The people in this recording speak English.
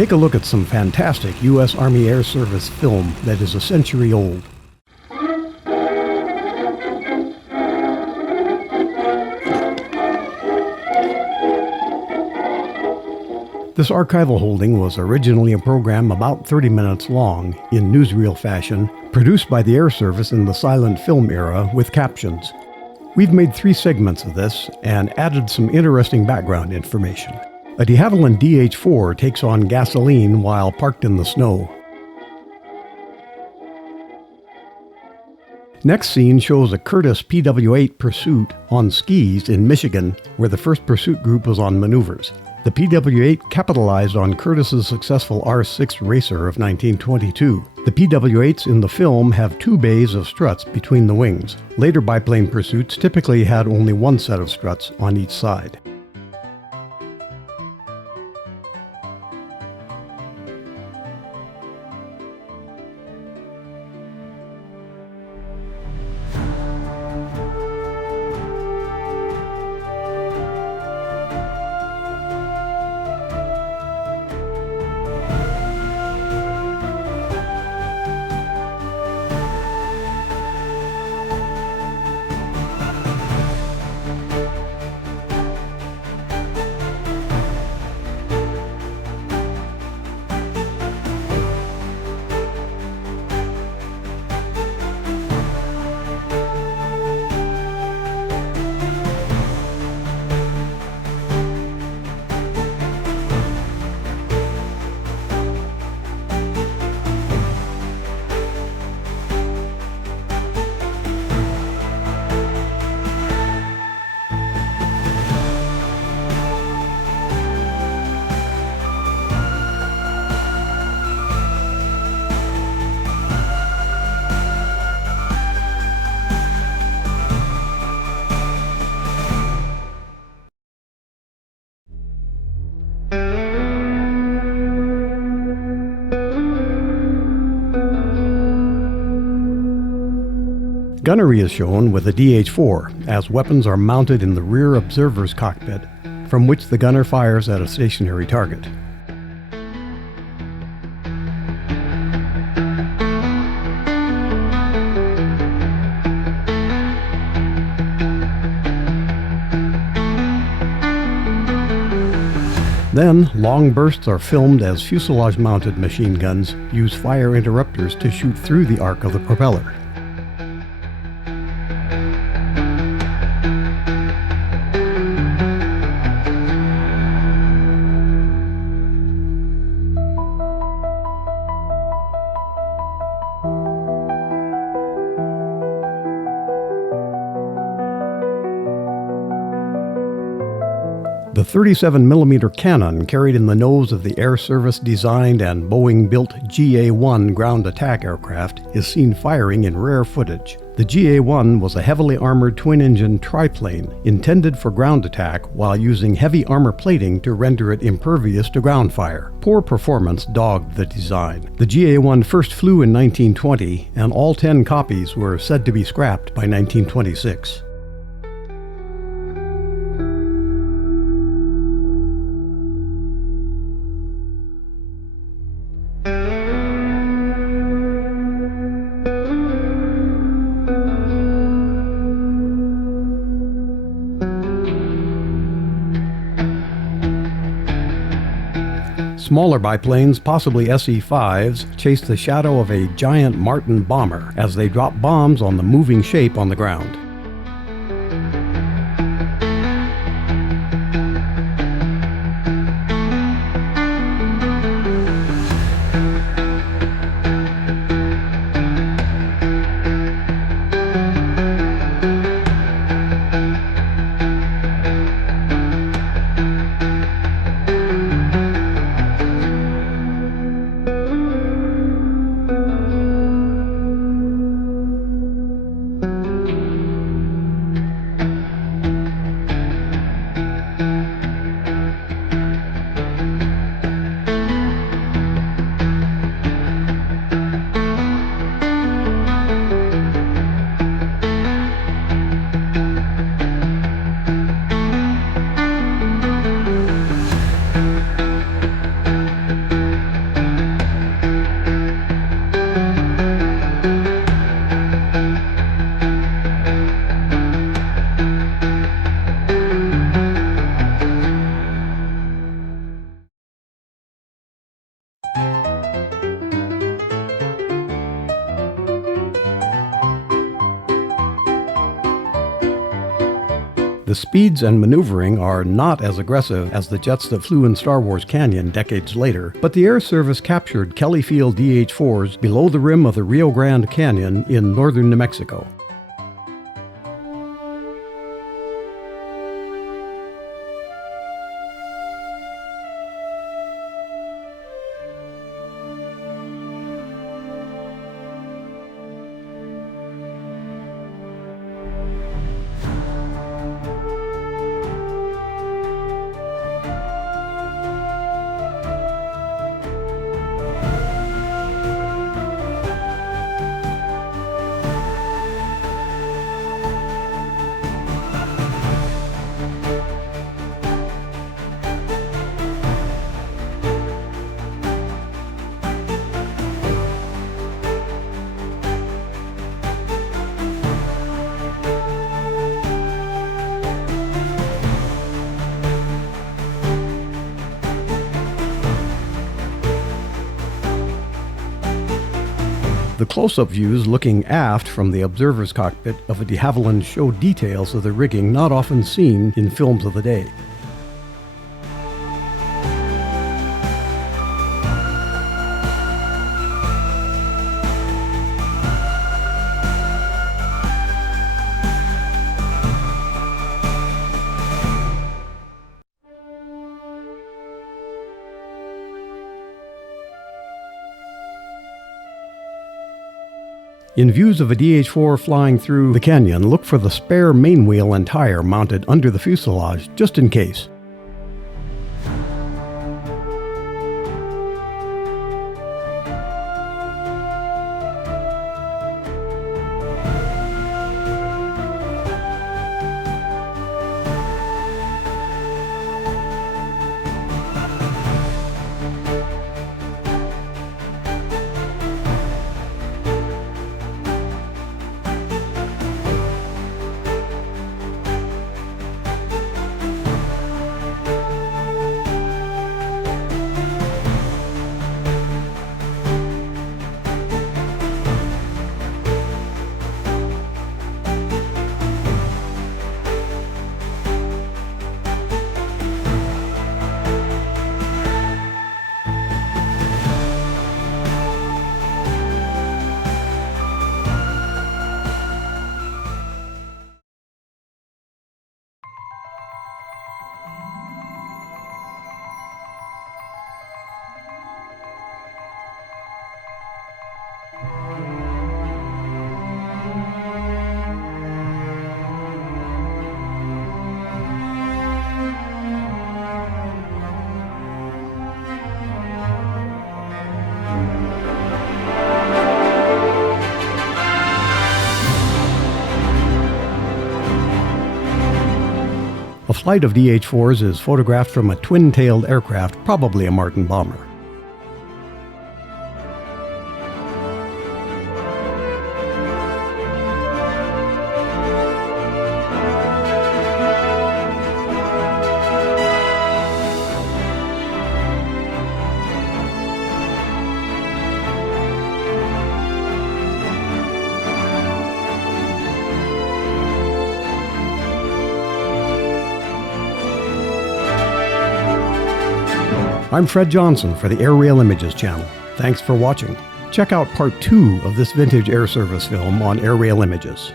Take a look at some fantastic U.S. Army Air Service film that is a century old. This archival holding was originally a program about 30 minutes long, in newsreel fashion, produced by the Air Service in the silent film era with captions. We've made 3 segments of this and added some interesting background information. A de Havilland DH-4 takes on gasoline while parked in the snow. Next scene shows a Curtiss PW-8 pursuit on skis in Michigan, where the first pursuit group was on maneuvers. The PW-8 capitalized on Curtiss's successful R-6 Racer of 1922. The PW-8s in the film have 2 bays of struts between the wings. Later biplane pursuits typically had only 1 set of struts on each side. Gunnery is shown with a DH-4, as weapons are mounted in the rear observer's cockpit, from which the gunner fires at a stationary target. Then, long bursts are filmed as fuselage-mounted machine guns use fire interrupters to shoot through the arc of the propeller. The 37mm cannon carried in the nose of the Air Service-designed and Boeing-built GA-1 ground attack aircraft is seen firing in rare footage. The GA-1 was a heavily armored twin-engine triplane intended for ground attack while using heavy armor plating to render it impervious to ground fire. Poor performance dogged the design. The GA-1 first flew in 1920, and all 10 copies were said to be scrapped by 1926. Smaller biplanes, possibly SE-5s, chase the shadow of a giant Martin bomber as they drop bombs on the moving shape on the ground. The speeds and maneuvering are not as aggressive as the jets that flew in Star Wars Canyon decades later, but the Air Service captured Kelly Field DH-4s below the rim of the Rio Grande Canyon in northern New Mexico. The close-up views looking aft from the observer's cockpit of a de Havilland show details of the rigging not often seen in films of the day. In views of a DH-4 flying through the canyon, look for the spare main wheel and tire mounted under the fuselage, just in case. A flight of DH-4s is photographed from a twin-tailed aircraft, probably a Martin bomber. I'm Fred Johnson for the Airrail Images channel. Thanks for watching. Check out part 2 of this vintage Air Service film on Airrail Images.